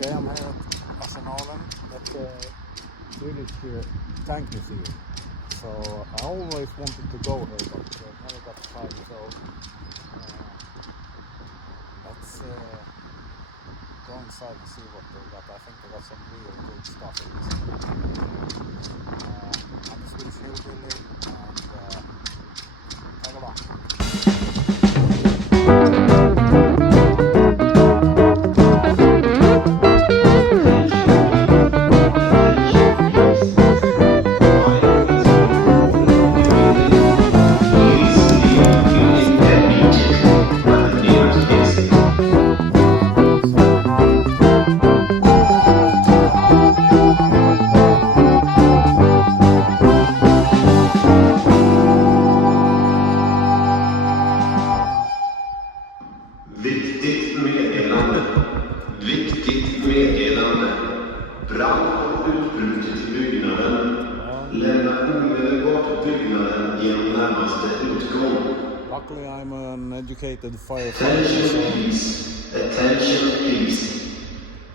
Okay, I'm here at Arsenalen at the Swedish tank museum. So I always wanted to go here, but never got time. So let's go inside and see what they got. I think they got some really good stuff in this. I'm the Swedish Hillbilly and tag along. Viktigt meddelande. Brand har utbrutit i byggnaden. Lämna omedelbart byggnaden genom närmaste utgång. Luckily I'm an educated firefighter. Attention please. Attention please.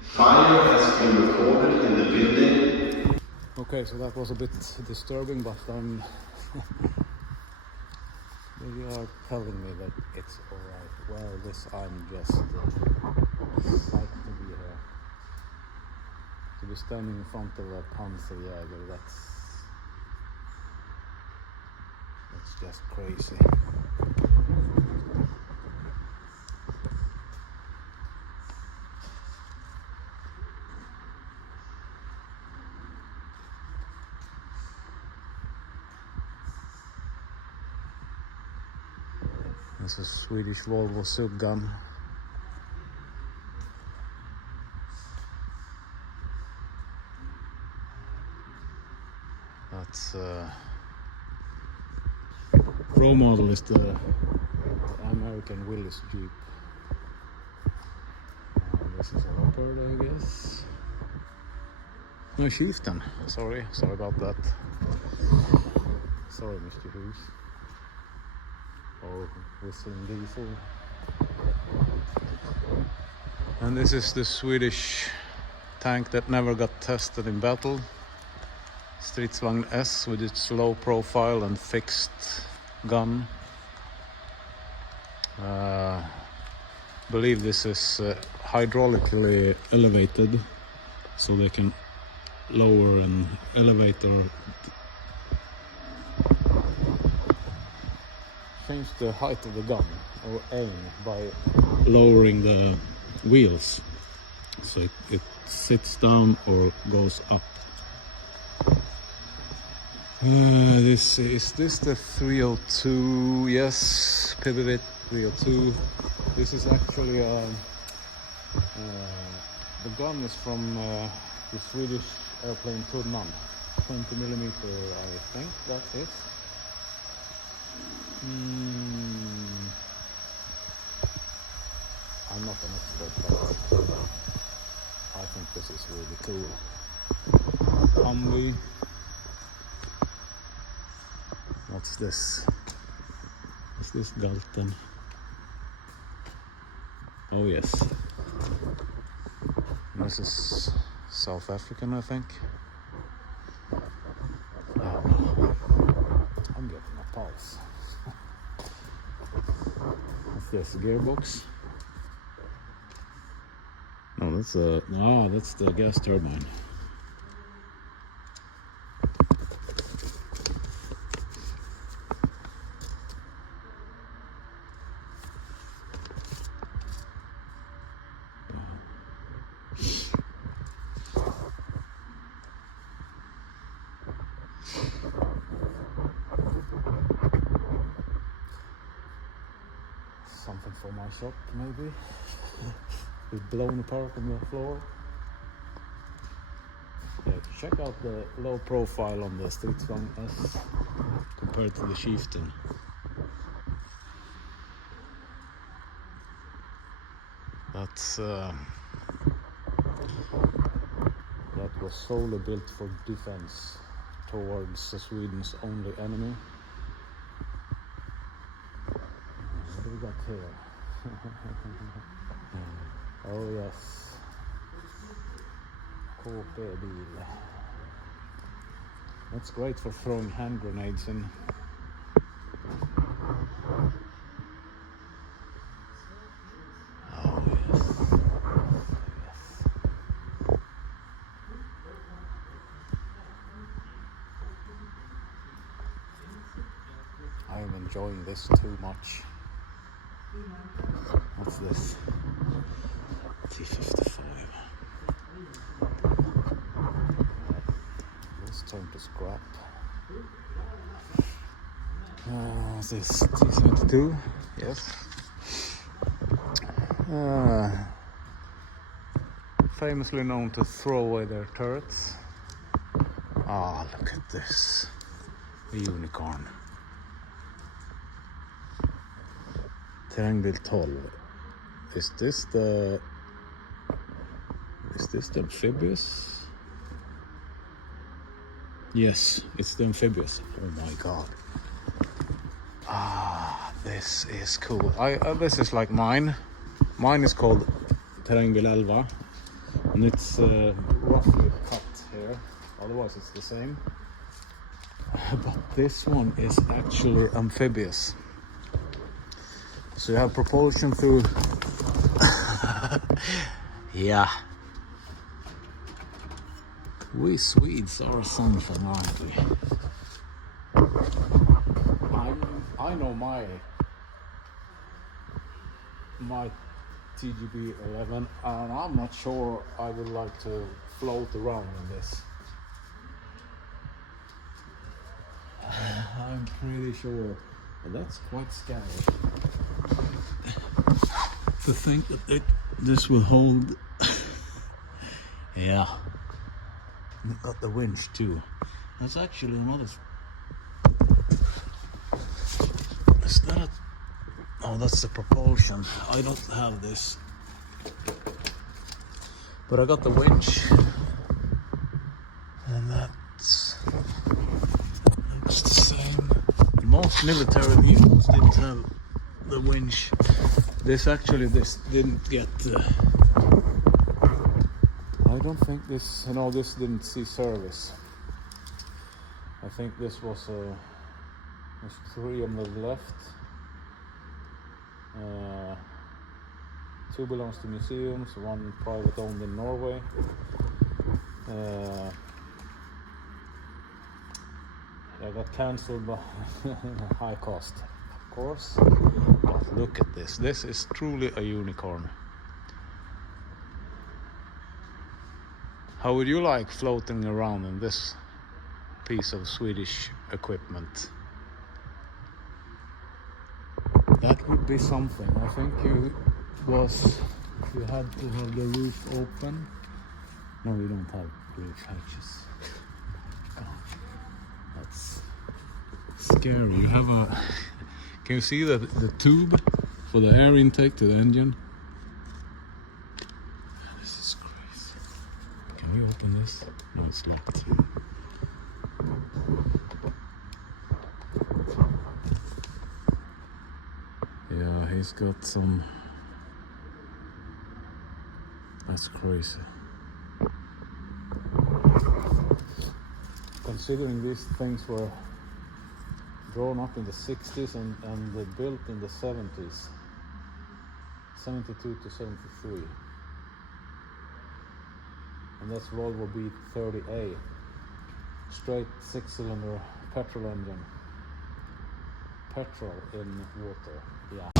Fire has been recorded in the building. Okay, so that was a bit disturbing, but they are telling me that it's alright. Well, I'm just psyched to be here. To be standing in front of a Panzer Jäger, that's just crazy. This is a Swedish Volvo subgun. That's Pro model is the American Willys Jeep. This is a Leopard, I guess. No, Chieftain. Sorry about that. Sorry, Mr. Hughes. Or whistling diesel. And this is the Swedish tank that never got tested in battle. Stridsvagn S with its low profile and fixed gun. Believe this is hydraulically elevated, so they can lower and elevate or change the height of the gun or aim by lowering the wheels, so it sits down or goes up. This the 302? Yes, PBV 302. This is actually the gun is from the Swedish airplane Tegnér, 20mm, I think that is. I'm not an expert, but I think this is really cool. Humvee. What's this? Is this Galten? Oh yes. This is South African, I think. I'm getting a pulse. What's this? Gearbox? No, that's the gas turbine. Something for my shop, maybe. It's blown apart on the floor. Yeah, check out the low profile on the Stridsvagn S compared to the Chieftain. That's that was solely built for defense towards Sweden's only enemy. What do we got here? Oh yes. KP-bil. That's great for throwing hand grenades in. Oh yes. Yes. I am enjoying this too much. What's this? T55. Let's turn to scrap. This T72, yes. Famously known to throw away their turrets. Ah, look at this. A unicorn. Terrängbil 12. Is this the amphibious? Yes, it's the amphibious. Oh my god. Ah, this is cool. This is like mine. Mine is called Terrängbil 11, and it's roughly cut here. Otherwise, it's the same. But this one is actually amphibious. So you have propulsion through. Yeah. We Swedes are something, aren't we? I know my TGB 11, and I'm not sure I would like to float around in this. I'm pretty sure, but that's quite scary. To think that this will hold. Yeah. And got the winch too. That's actually another. Is that a... Oh, that's the propulsion. I don't have this. But I got the winch. And that's the same. Most military vehicles didn't have the winch. This didn't get... I don't think this... No, this didn't see service. I think this was there's 3 on the left. 2 belongs to museums, 1 private owned in Norway. I got cancelled by high cost, of course. But look at this. This is truly a unicorn. How would you like floating around in this piece of Swedish equipment? That would be something. I think you had to have the roof open. No, you don't have roof hatches. God, that's scary. You have a... Can you see the tube for the air intake to the engine? This is crazy. Can you open this? No, it's locked. Yeah, he's got some... That's crazy. Considering these things were drawn up in the 60s and built in the 70s. 72 to 73. And that's Volvo B30A. Straight 6-cylinder petrol engine. Petrol in water, yeah.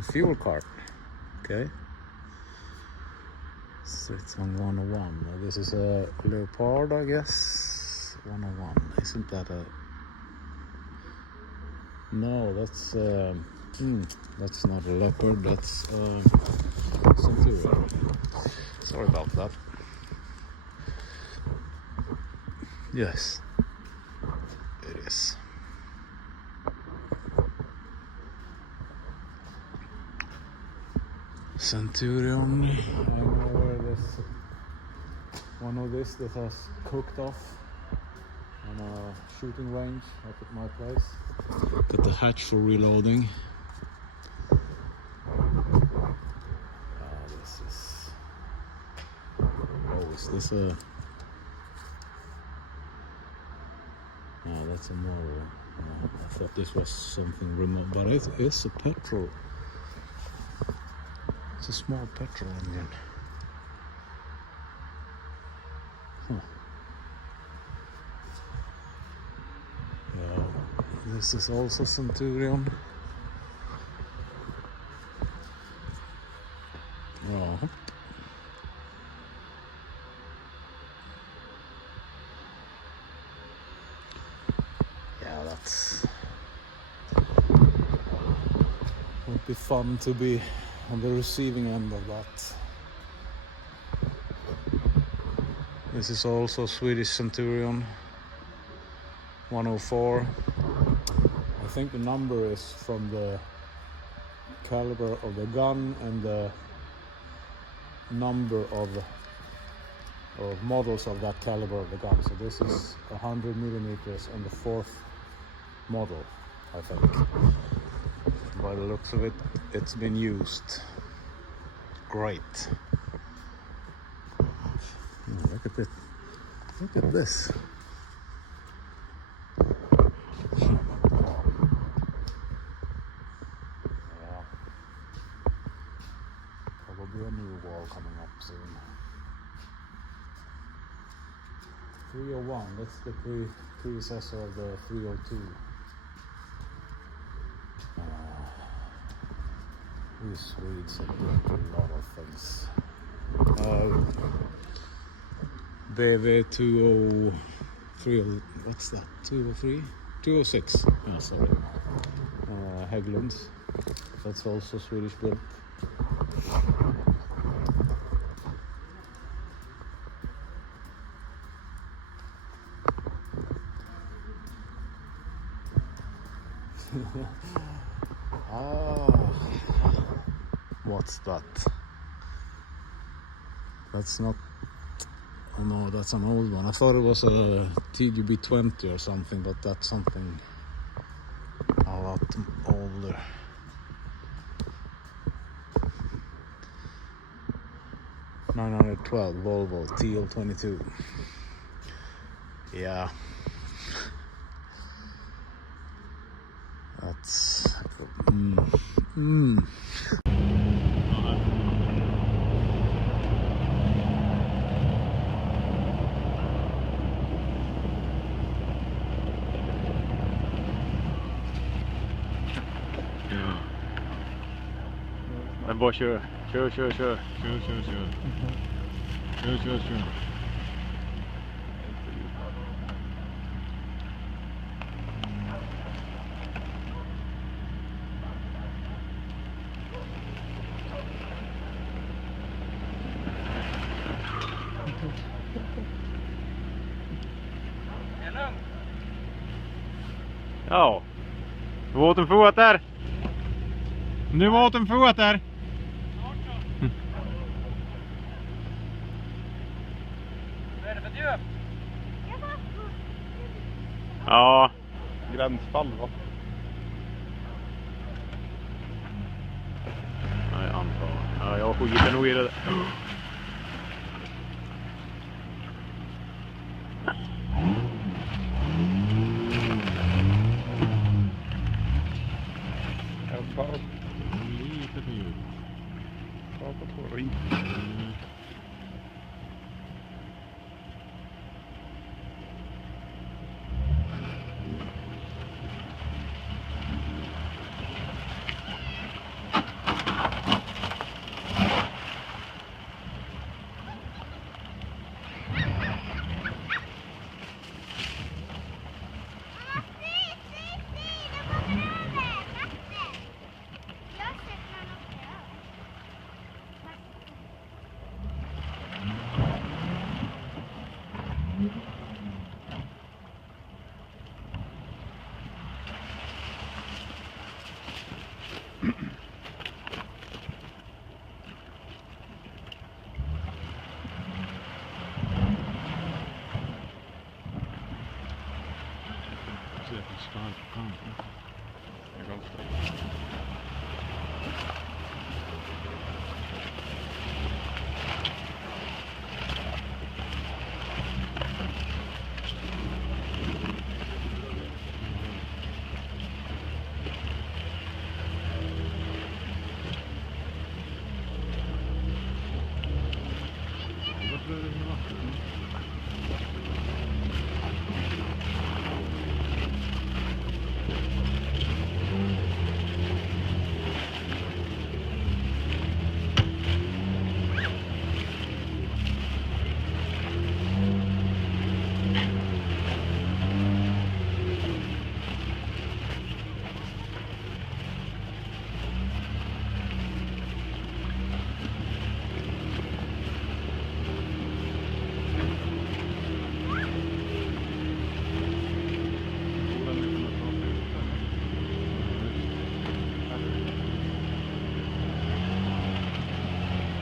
Fuel card. Okay. So it's on 101. Now this is a Leopard, I guess. 101. Isn't that a... No, that's not a Leopard. That's Centurion. Sorry about that. Yes, it is. Centurion. I know where there's one of this that has cooked off on a shooting range up at my place. Got the hatch for reloading. This is... Oh, is this a... No, that's a model. I thought this was something remote, but it is a petrol. It's a small petrol engine. Huh. Yeah, this is also Centurion. Oh. Yeah, that's... Would be fun to be on the receiving end of that. This is also Swedish Centurion 104. I think the number is from the caliber of the gun and the number of models of that caliber of the gun. So this is 100 millimeters and the 4th model, I think. By the looks of it, it's been used. Great. Oh, look at it. Look at this. Yeah. Probably a new wall coming up soon. 301, that's the predecessor of the 302. We Swedes have done a lot of things. BV2030, what's that? 203? 206. Oh, sorry. Hägglunds. That's also Swedish built. What's that? That's not... Oh no, that's an old one. I thought it was a TGB-20 or something, but that's something a lot older. $912 Volvo TL22. Yeah. That's... Men bara kör. Kör. Ja. Du var åt en fot där. Nu var åt en fot där. Vad är det för djup? Ja. Gränsfall va? Nej, antar. Ja, jag skiter nog i det. Lite för djup. Ta på två ring. se jäkla stark kamp. Det är ganska...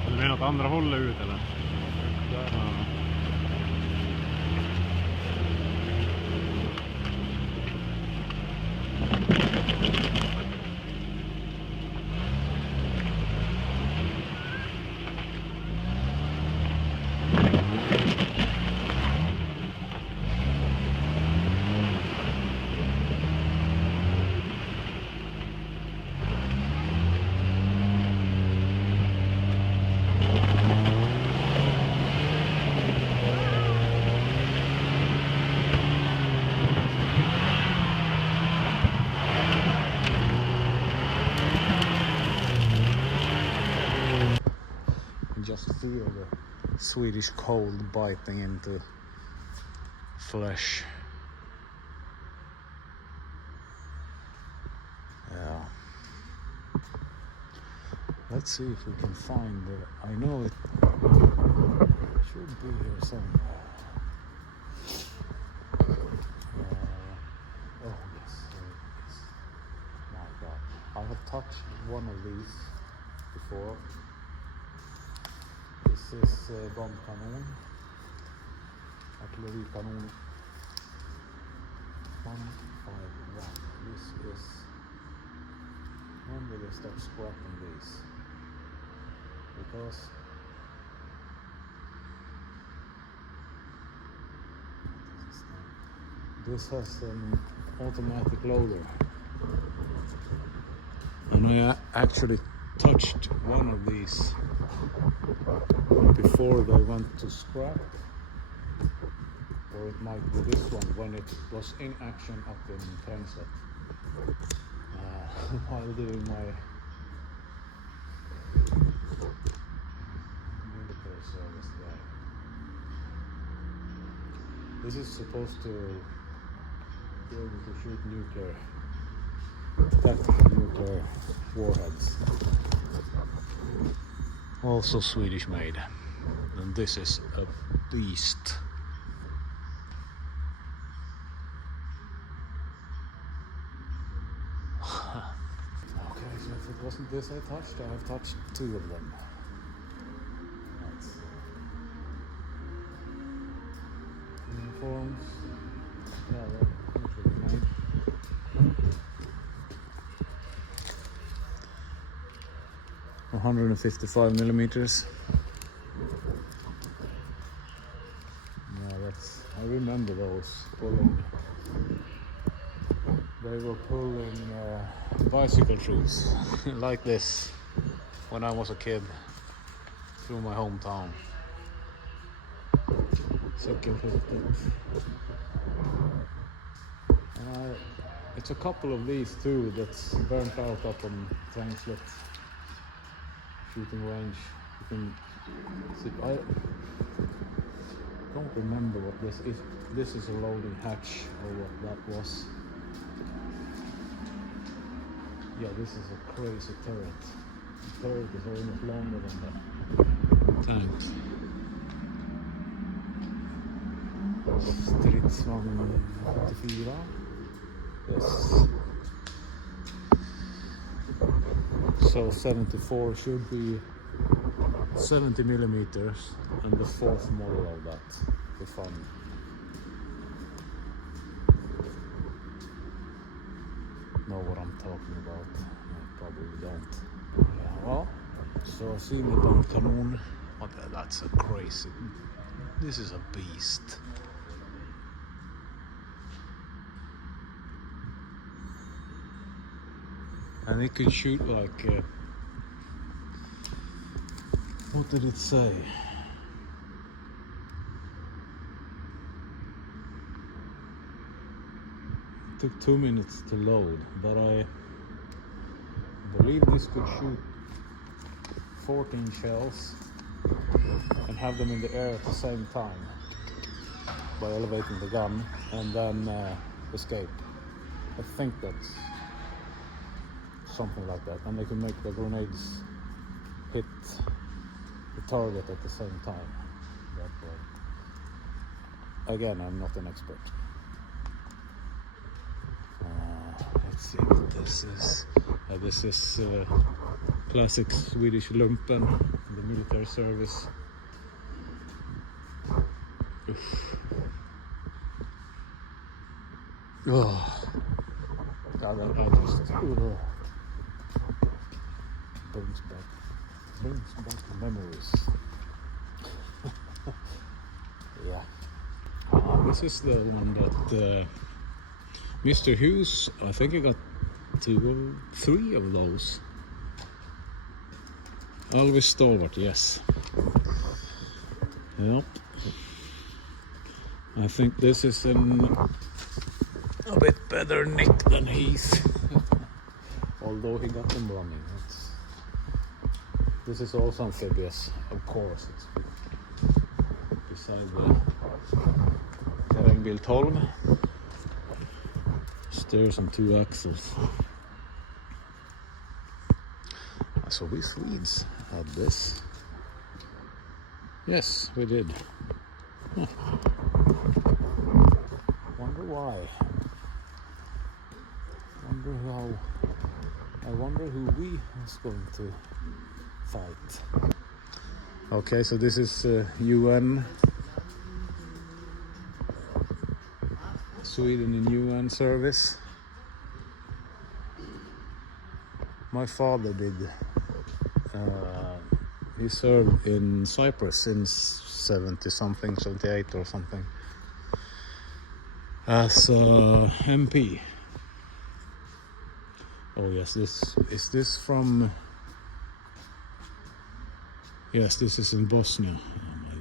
Du menar åt andra hållet ut eller? Ja. Just feel the Swedish cold biting into flesh. Yeah. Let's see if we can find the... I know it should be here somewhere. Oh yes, yes. My God. I have touched one of these before. This is Bandkanon, artillerikanon 151. This is... When will they stop scrapping these? Because this has an automatic loader, and I actually touched one of these before they went to scrap, or it might be this one when it was in action up in transit while doing my military service there. This is supposed to be able to shoot nuclear, tactical nuclear warheads. Also Swedish made. And this is a beast. Okay, so if it wasn't this I touched, I've touched two of them. That's uniforms. Yeah, they're usually made. $155mm. Yeah, that's... I remember those pulling. They were pulling bicycle troops like this when I was a kid through my hometown. It's a couple of these too that's burnt out up on Tegnér shooting range. You can see, I don't remember what this is. This is a loading hatch or what that was. Yeah, this is a crazy turret. The turret is almost longer than the tank. Stridsvagn 84. Yes. So 74 should be 70mm, and the fourth model of that, the fun. know what I'm talking about. I probably don't. Yeah, well, so I've seen the Bandkanon. Oh, that's a crazy. This is a beast. And it can shoot like. What did it say? It took 2 minutes to load, but I believe this could shoot 14 shells and have them in the air at the same time by elevating the gun and then escape. I think that's something like that, and they can make the grenades hit the target at the same time. That way. Again, I'm not an expert. Let's see what this is. This is classic Swedish lumpen, the military service. Oof. Oh, God, I just brings back memories. Yeah. This is the one that Mr. Hughes, I think I got 2 or 3 of those. Always stalwart, yes. Yep. I think this is in a bit better nick than Heath. Although he got them running. This is also amphibious, of course. It's beside the terrängbil 12. Steers on 2 axles. So we Swedes had this. Yes, we did. Huh. Wonder why. Wonder how. I wonder who we is going to fight. Okay, so this is UN. Sweden in UN service. My father did. He served in Cyprus since 70-something, 78 or something, as MP. Oh yes, this from? Yes, this is in Bosnia. Oh my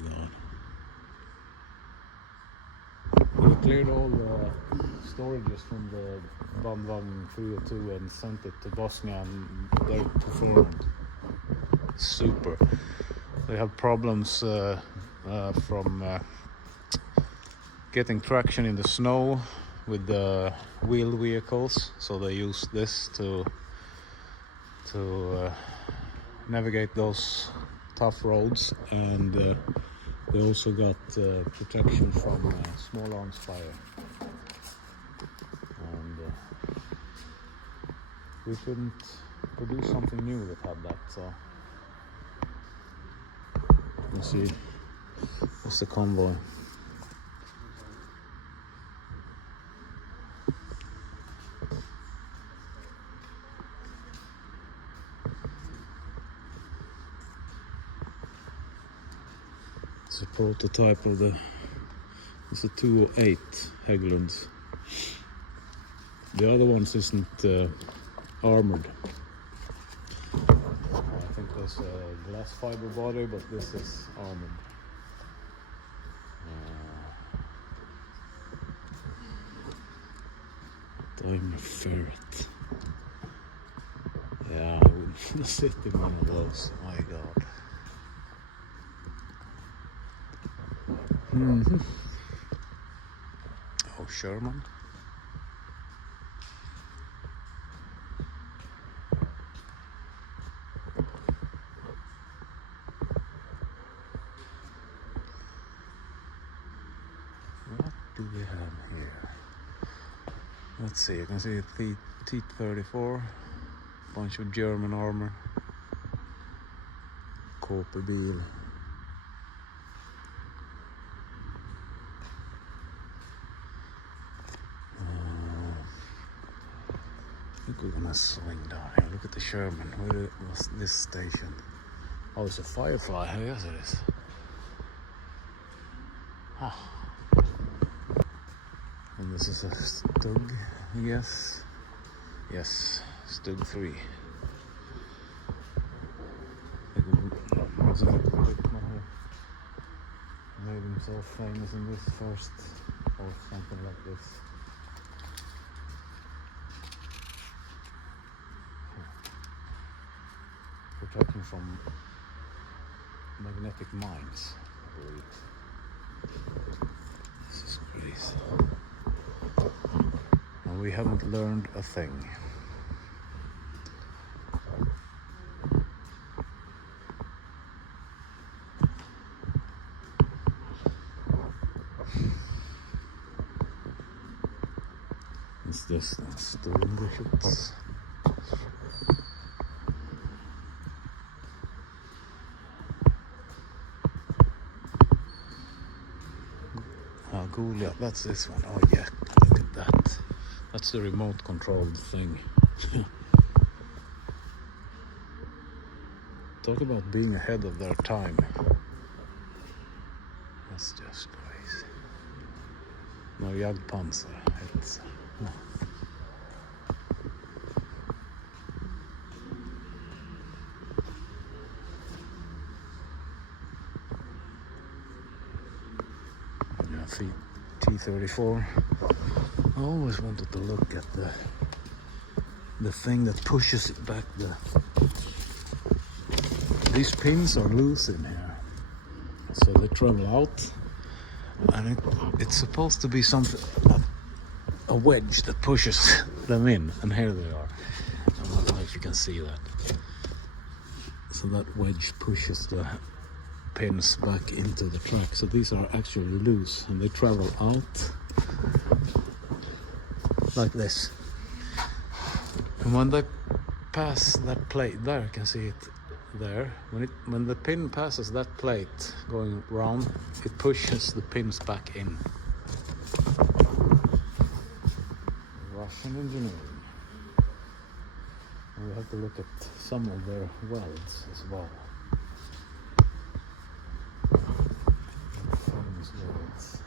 God! They cleared all the storages from the Bandkanon 302 and sent it to Bosnia, and they performed super. They have problems from getting traction in the snow with the wheeled vehicles, so they use this to navigate those tough roads, and they also got protection from small arms fire. And we couldn't produce something new that had that, so let's see. What's the convoy? It's a prototype of it's a 208 Hägglunds. The other ones isn't armored. I think there's a glass fiber body, but this is armored. Daimler Ferret. Yeah, I would sit in one of those. My God. Oh, Sherman. What do we have here? Let's see, you can see a T-34, bunch of German armor, Bil. think we're gonna swing down here. Look at the Sherman. Where was this station? Oh, it's a Firefly. Yes, it is. Ah. And this is a Stug, yes. Yes, Stug 3. Made himself famous in this first, or something like this. Protecting from magnetic mines, I believe. This is crazy. And we haven't learned a thing. It's just Stormbrücket. Goliath, that's this one. Oh yeah, look at that. That's the remote controlled thing. Talk about being ahead of their time. That's just crazy. No, Achtung Panzer. It's no. Yeah, T-34. I always wanted to look at the thing that pushes it back. These pins are loose in here, so they travel out, and it's supposed to be something, a wedge that pushes them in, and here they are. I don't know if you can see that. So that wedge pushes the pins back into the track. So these are actually loose, and they travel out like this. And when they pass that plate, there you can see it there. When the pin passes that plate going round, it pushes the pins back in. Russian engineering. And we have to look at some of their welds as well. Famous welds.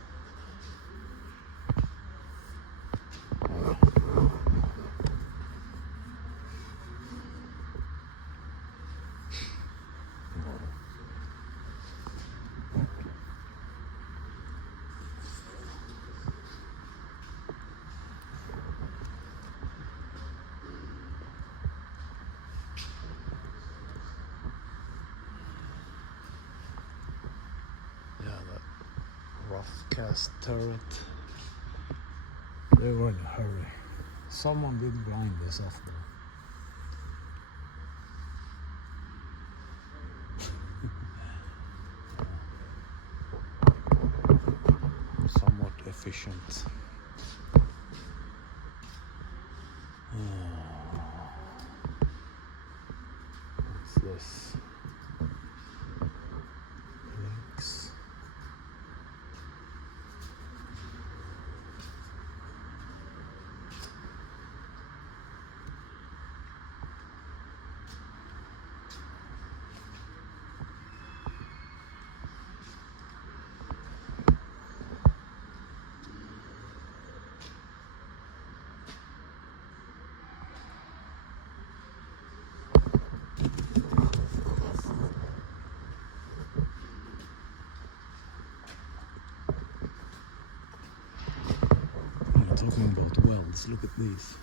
Rough cast turret. They were in a hurry. Someone did grind this off though. Somewhat efficient. What's this? Links. Talking about welds, look at these.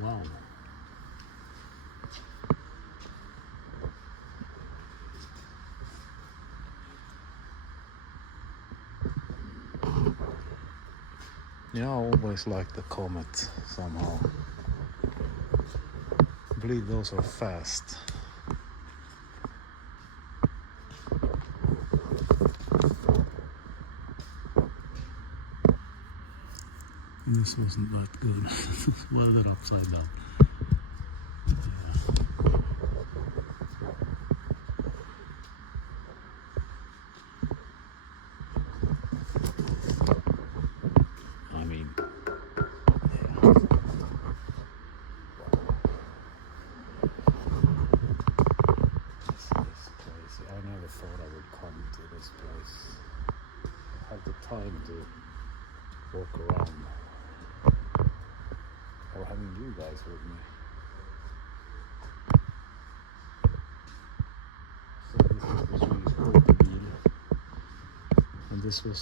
Wow. Yeah, I always like the Comet somehow. I believe those are fast. This wasn't that good. Why they're upside down? I mean, the time to walk around, or having you guys with me. So this is the Swedish Hägglunds, and this was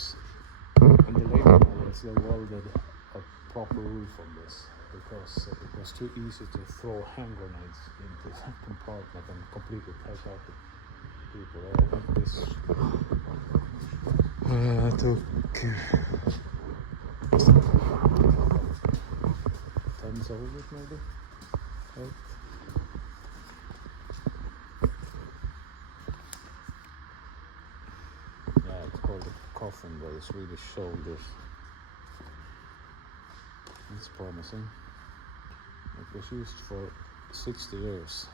in the later models they welded a proper roof on this because it was too easy to throw hand grenades into the compartment and completely take out the people. I think this took 10 soldiers maybe, 8. Yeah, it's called a coffin by the Swedish soldiers. It's promising. It was used for 60 years.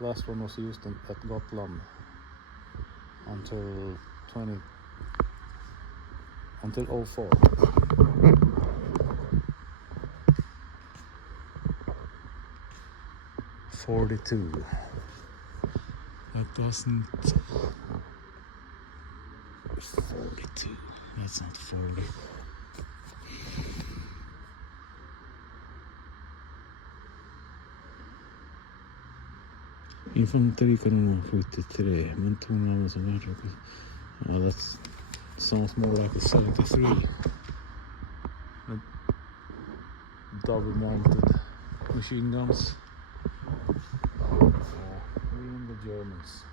Last one was used at Gotland until 04. '42. That doesn't. 42. That's not 40. Infanterikanon 73, men tog was a matter. Well, that sounds more like a 73. Double mounted machine guns. We in the Germans.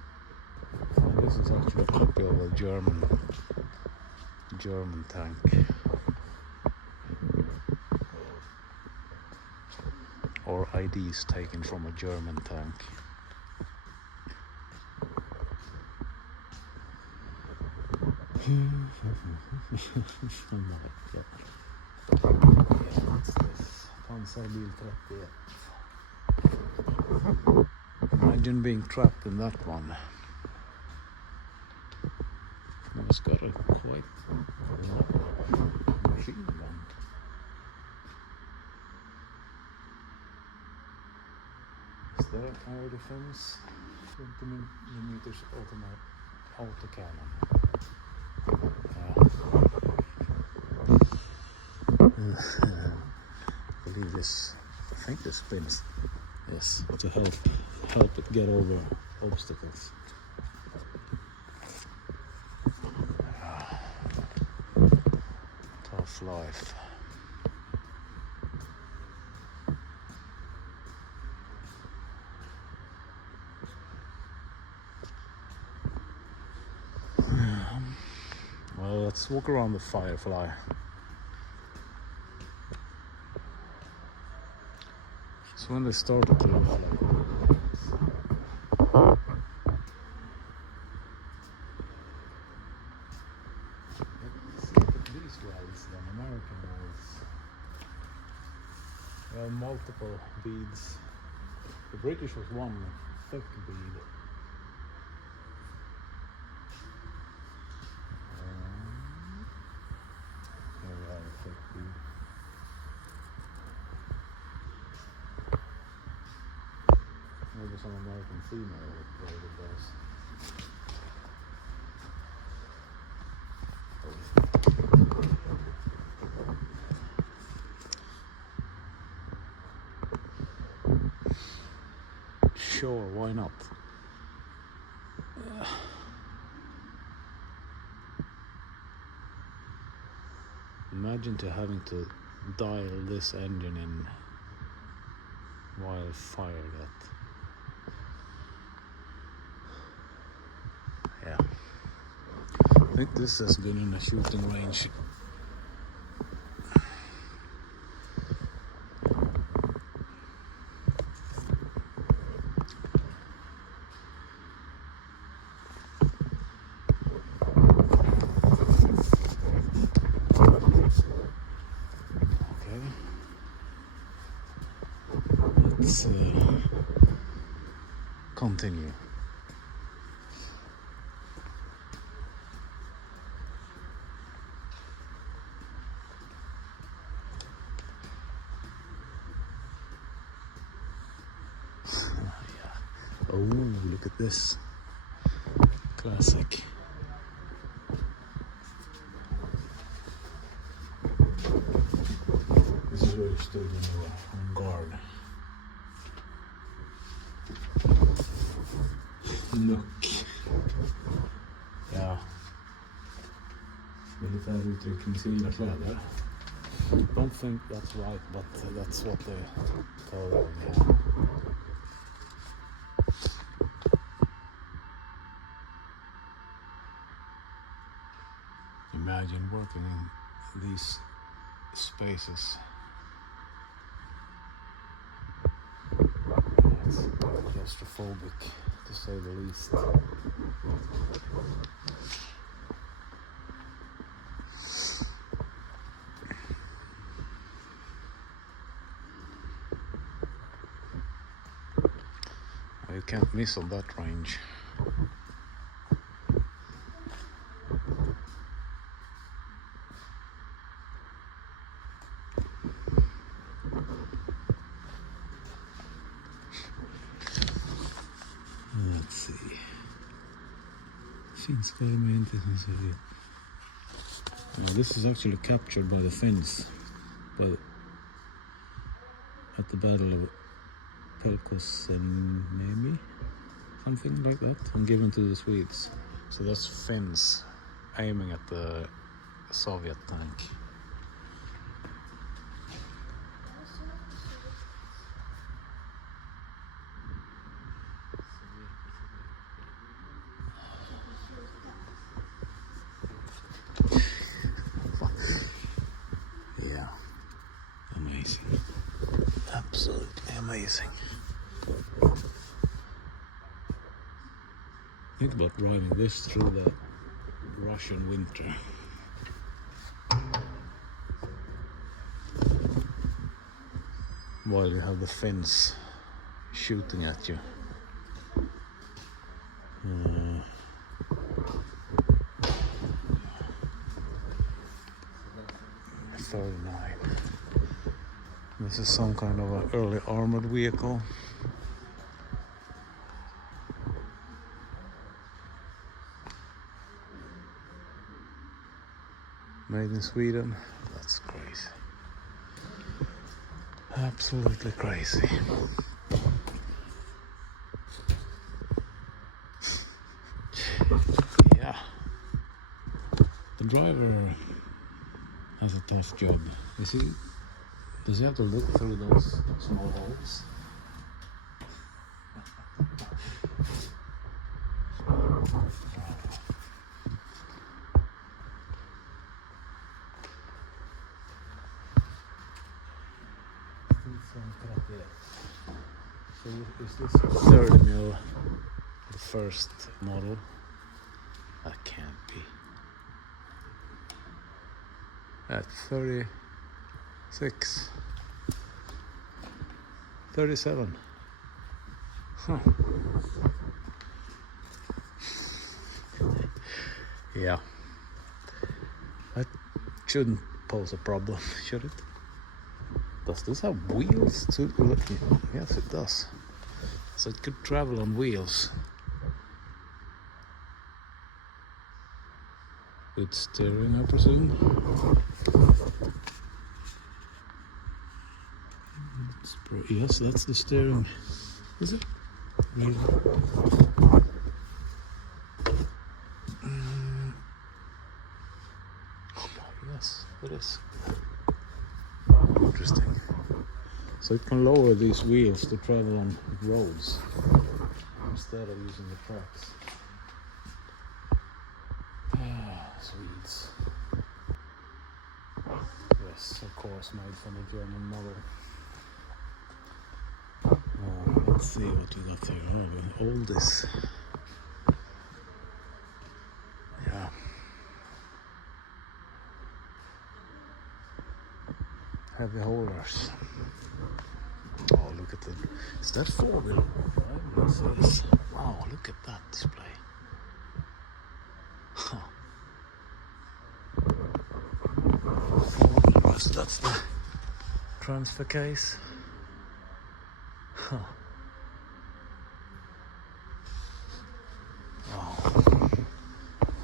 And this is actually a copy of a German tank. Or IDs taken from a German tank. What's this? Panzerbil 31. Imagine being trapped in that one. It's got a quite machine gun. Is there an air defense? 20mm autocannon. I believe this. I think this spins. Yes, to help it get over obstacles. Tough life. Well, let's walk around the Firefly. So when they started to look like these welds, then American welds. There are multiple beads. The British was one thick bead. Here we have a thick bead. Maybe some American female would play with those. Sure, why not? Imagine having to dial this engine in while fired at. Yeah. I think this has been in a shooting range. Okay. Let's continue. Oh, look at this. Classic. stood on guard. Nook. Ja. Militär uttryckning, civila kläder. Don't think that's right, but that's what they call them, yeah. Imagine working in these spaces. It's claustrophobic, to say the least. You can't miss on that range. Let's see. Finska armén. This is actually captured by the Finns, but at the Battle of Pelkosenniemi, something like that, and given to the Swedes. So that's Finns aiming at the Soviet tank. Yeah, amazing. Absolutely amazing. Think about driving this through the Russian winter. While you have the Finns shooting at you. 39. This is some kind of an early armored vehicle. Made in Sweden. That's crazy. Absolutely crazy. Yeah. The driver has a tough job. Does he have to look through those small holes? So is this 30 mil, the first model? That can't be. At 36, 37. Huh. Yeah. That shouldn't pose a problem, should it? Does this have wheels too? Yes, it does. So it could travel on wheels. With steering, I presume. Yes, that's the steering. Is it? Really? Yes, it is. Interesting. So it can lower these wheels to travel on roads instead of using the tracks. Swedes. Yes, of course, made from the German model. Let's see what we got here. Oh, all this. Yeah. Heavy haulers. Oh, look at them. Is that four-wheel drive? What's this? Wow, look at that display. Huh. So that's the transfer case. Huh. Wow.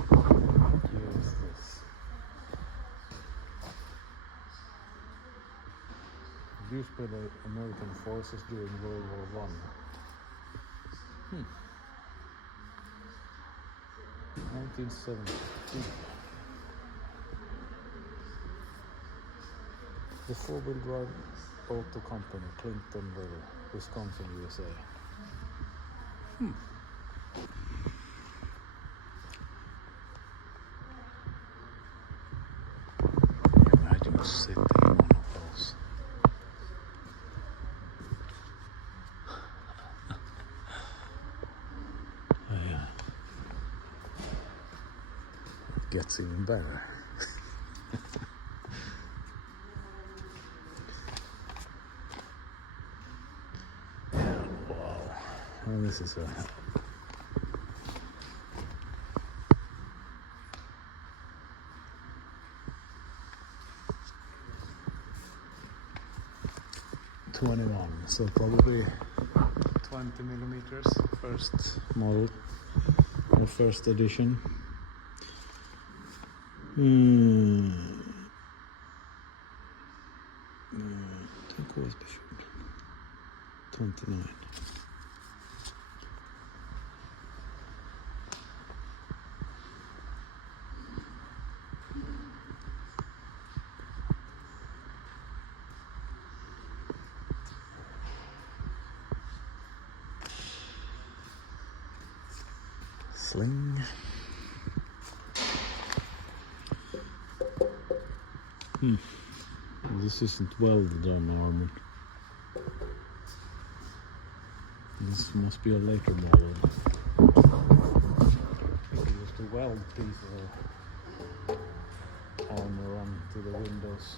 What year is this? Used by the American forces during World War I. 1973. The four-wheel drive auto company, Clintonville, Wisconsin, USA. Imagine sitting in one of those. Yeah. It gets even better. Oh, this is a 21, so probably 20 millimeters, first model or first edition. Tänk vad det 29. Sling. This isn't welded on armor. This must be a later model. It used to weld pieces of armor onto the windows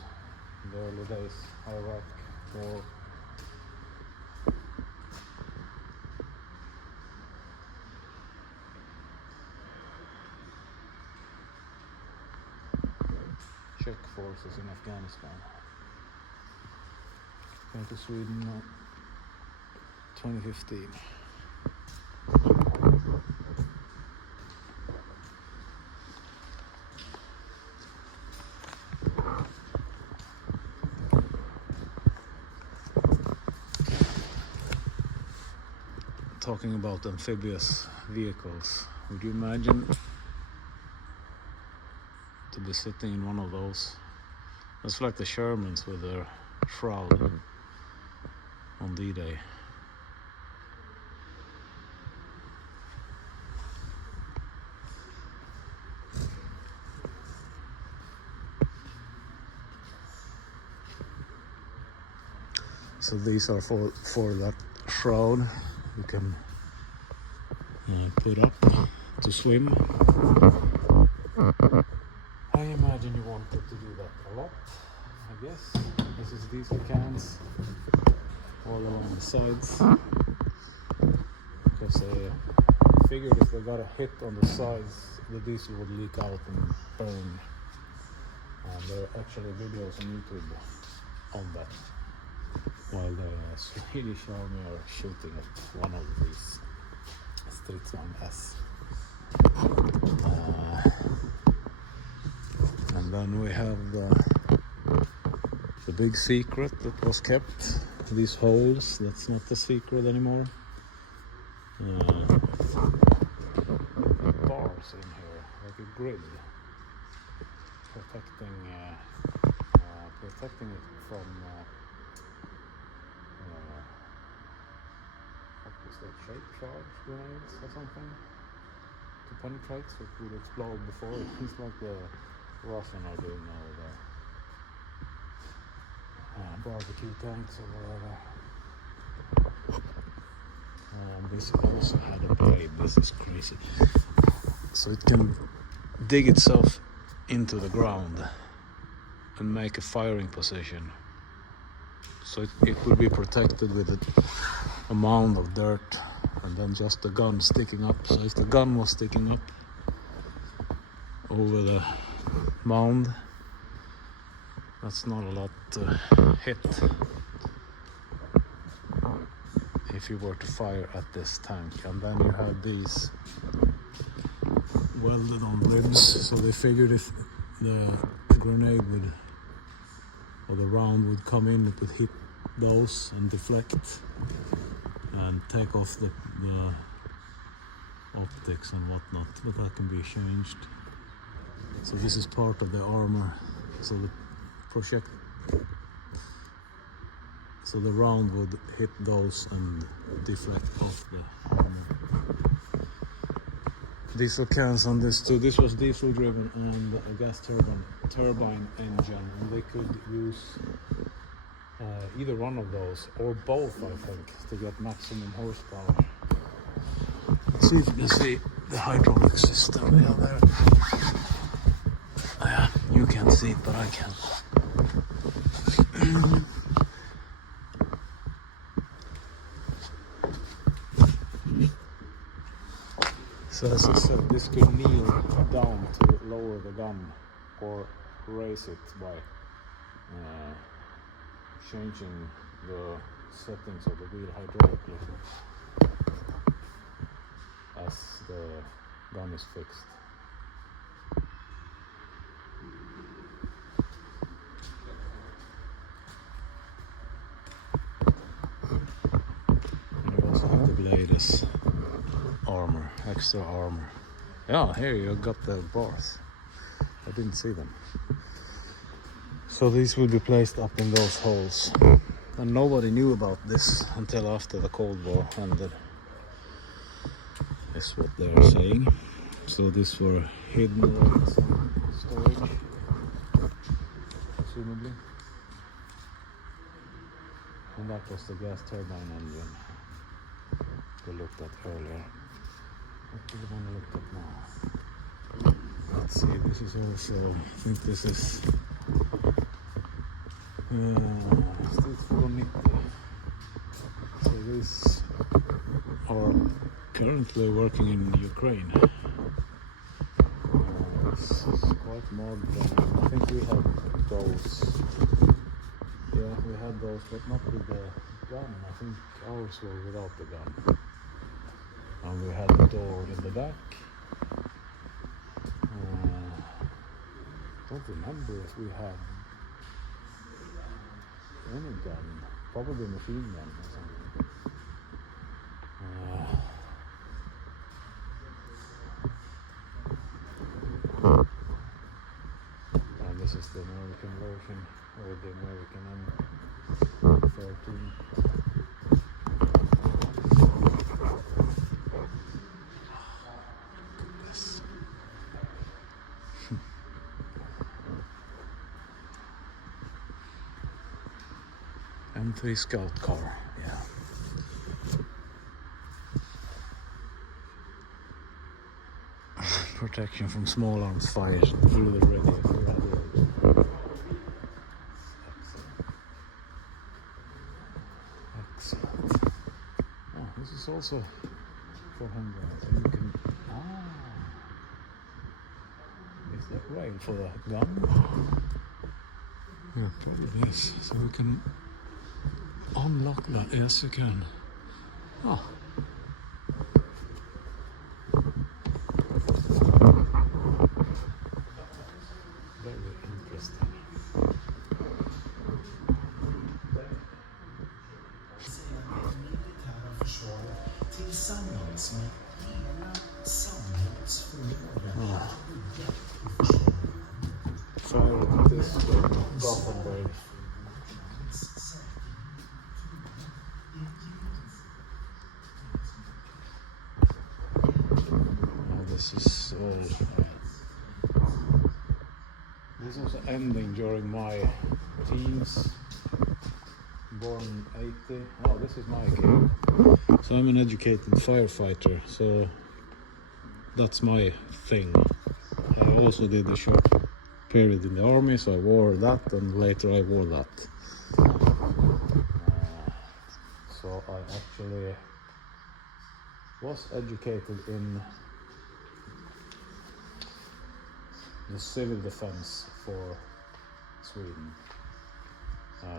in the early days, Iraq war. Czech forces in Afghanistan. Came to Sweden in 2015. Talking about amphibious vehicles, would you imagine to be sitting in one of those? It's like the Shermans with their shroud on D-Day. So these are for that shroud you can put up to swim. I imagine you wanted to do that a lot, I guess. This is diesel cans all along the sides. Because they figured if they got a hit on the sides, the diesel would leak out and burn. And there are actually videos on YouTube on that, while the Swedish army are shooting at one of these stridsvagn S. And then we have the big secret that was kept, these holes. That's not a secret anymore. Bars in here, like a grid, protecting it from what was that, shape charge grenades or something to penetrate, so it would explode before. It's like the Russian are doing now with barbecue tanks or whatever. This also had a blade. This is crazy. So it can dig itself into the ground and make a firing position. So it would be protected with a mound of dirt and then just the gun sticking up. So if the gun was sticking up over the mound, that's not a lot to hit if you were to fire at this tank. And then you have these welded on ribs, so they figured if the grenade would, or the round would come in, it would hit those and deflect and take off the optics and whatnot, but that can be changed. So this is part of the armor. So the round would hit those and deflect off the armor. Diesel cans on this too. This was diesel driven and a gas turbine engine, and they could use either one of those or both, I think, to get maximum horsepower. Let's see if you can see the hydraulic system. Yeah, there. Yeah, you can't see it, but I can. So as I said, this could kneel down to lower the gun or raise it by changing the settings of the wheel hydraulically as the gun is fixed. And you also have the blade as armor, extra armor. Yeah, here you got the bars. I didn't see them. So these will be placed up in those holes. And nobody knew about this until after the Cold War ended. That's what they're saying. So these were hidden in some storage, presumably. And that was the gas turbine engine we looked at earlier. What do we want to look at now? Let's see, this is also, I think this is stridsvagn. So these are currently working in Ukraine. This is quite modern. I think we had those. Yeah, we had those, but not with the gun. I think ours were without the gun. And we had the door in the back. Don't remember if we had any gun. Probably a machine gun or something. And this is the American version, or the American M13. M3 Scout car, yeah. Protection from small arms fire through the radio. Excellent. Oh, this is also for handguns. You can. Is that rail for the gun? Yeah, probably is. So we can unlock that. Yes, you can. Oh. Very interesting. Fire this Gothenburg. This is all. This was ending during my teens. Born 80. Oh, this is my game. So I'm an educated firefighter. So that's my thing. I also did a short period in the army, so I wore that, and later I wore that. So I actually was educated in the civil defense for Sweden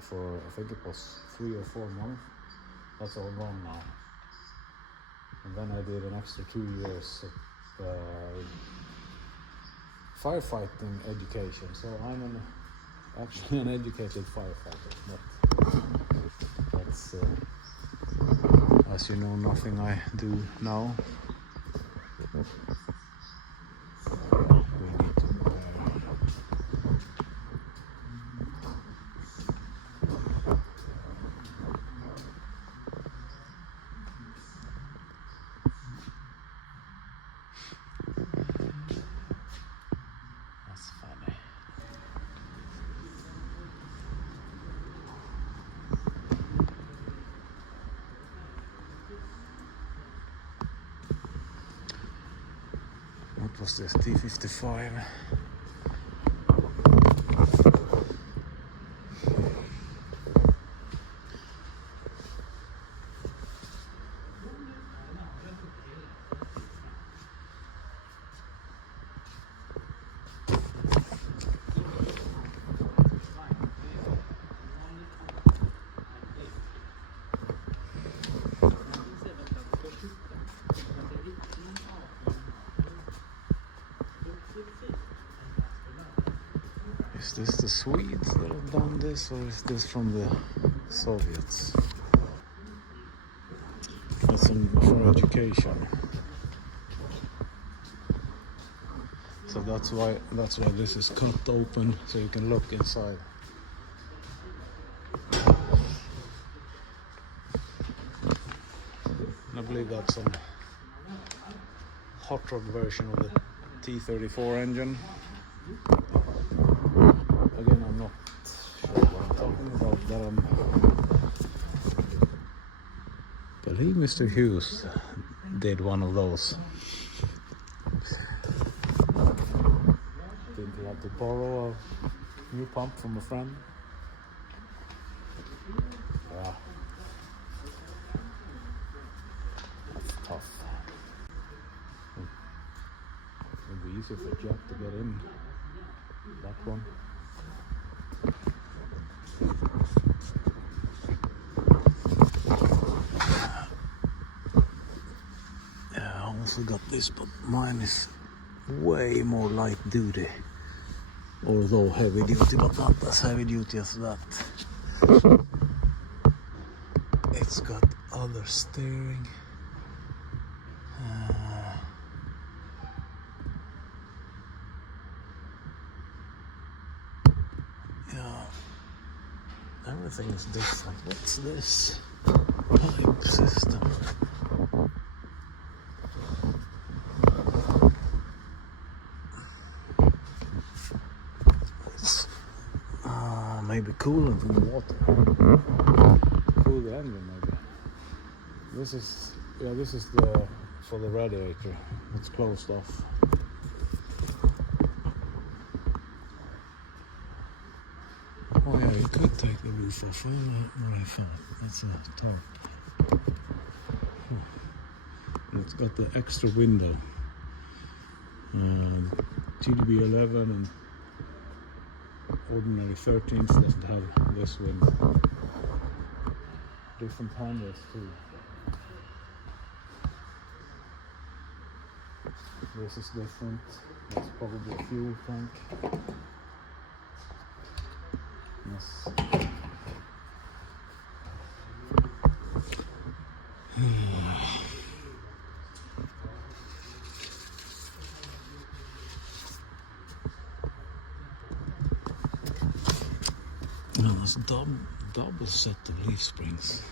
for I think it was 3 or 4 months. That's all gone now. And then I did an extra 2 years of firefighting education. So I'm an actually an educated firefighter, but that's, as you know, nothing I do now. We need to That's funny. What was this? T-55? Is this the Swedes that have done this, or is this from the Soviets? That's for education. So that's why this is cut open, so you can look inside. And I believe that's a hot rod version of the T-34 engine. Again, I'm not sure what I'm talking about, but I believe Mr. Hughes did one of those. Didn't he have to borrow a new pump from a friend? Yeah. That's tough. It'd be easier for Jack to get in that one. Yeah, I also got this, but mine is way more light duty, although heavy duty, but not as heavy duty as that. It's got other steering. Yeah, everything is different. What's this? Pipe system. It's maybe coolant in the water. Cool the engine maybe. This is the for the radiator. It's closed off. Oh yeah, you could take the roof off. What I found. That's a tarp. And it's got the extra window. TDB 11 and ordinary 13s doesn't have this window. Different handles too. This is different. That's probably a fuel tank. Yes. Now there's a double set of leaf springs.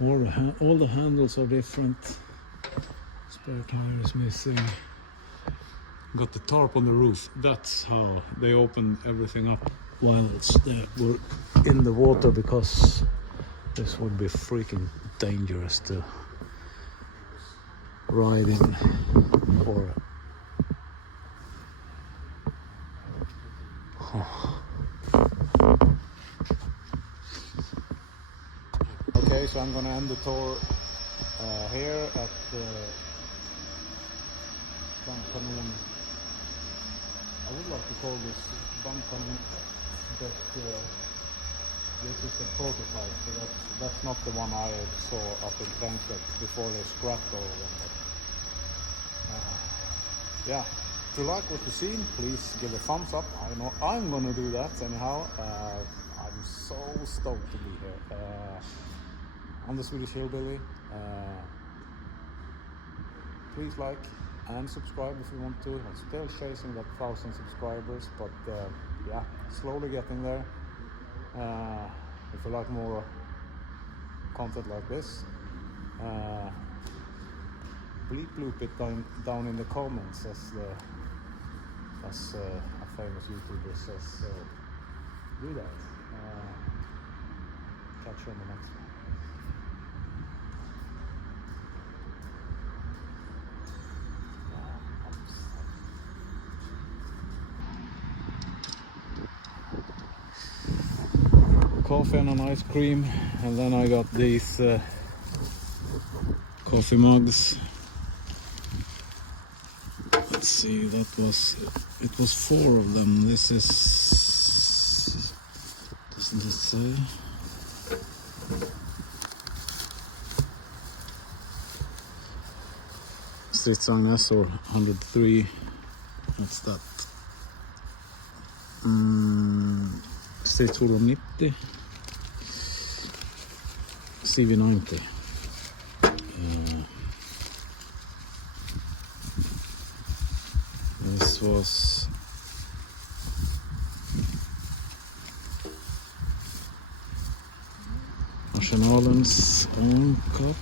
All the handles are different. Spare tire is missing. Got the tarp on the roof. That's how they opened everything up whilst they were in the water, because this would be freaking dangerous to ride in or Okay, so I'm gonna end the tour here at Bandkanon. I would like to call this Bandkanon, but this is a prototype, so that's not the one I saw up in Frankfurt before they scrapped all of them. But, yeah, if you like what you've seen, please give a thumbs up. I know I'm gonna do that anyhow. I'm so stoked to be here. I'm the Swedish Hillbilly. Please like and subscribe if you want to. I'm still chasing that 1,000 subscribers, but yeah, slowly getting there. If you like more content like this, bleep bloop it down in the comments, as a famous YouTuber says. So do that. Catch you on the next one. Coffee and an ice cream, and then I got these coffee mugs. Let's see, it was 4 of them. This is, doesn't it say? Stridsvagn or 103. What's that? Stridsvagn 90. CV90. This was Arsenalens own cup.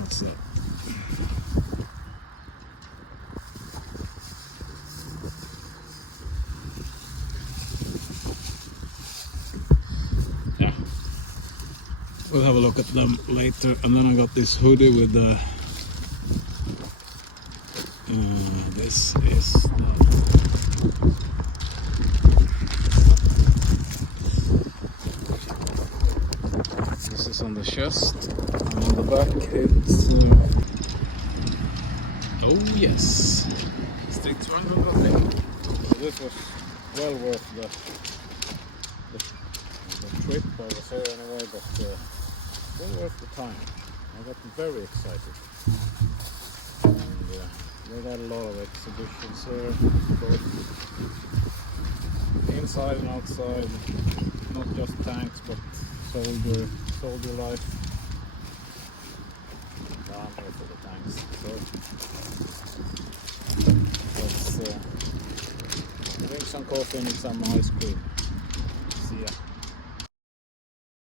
What's that? We'll have a look at them later. And then I got this hoodie with the this is on the chest, and on the back it's oh yes, Stridsvagn. So this was well worth the trip. I was here anyway, but well worth the time. I got very excited, and they got a lot of exhibitions here, both inside and outside, not just tanks but soldier life. I'm here for the tanks, so let's drink some coffee and eat some ice cream.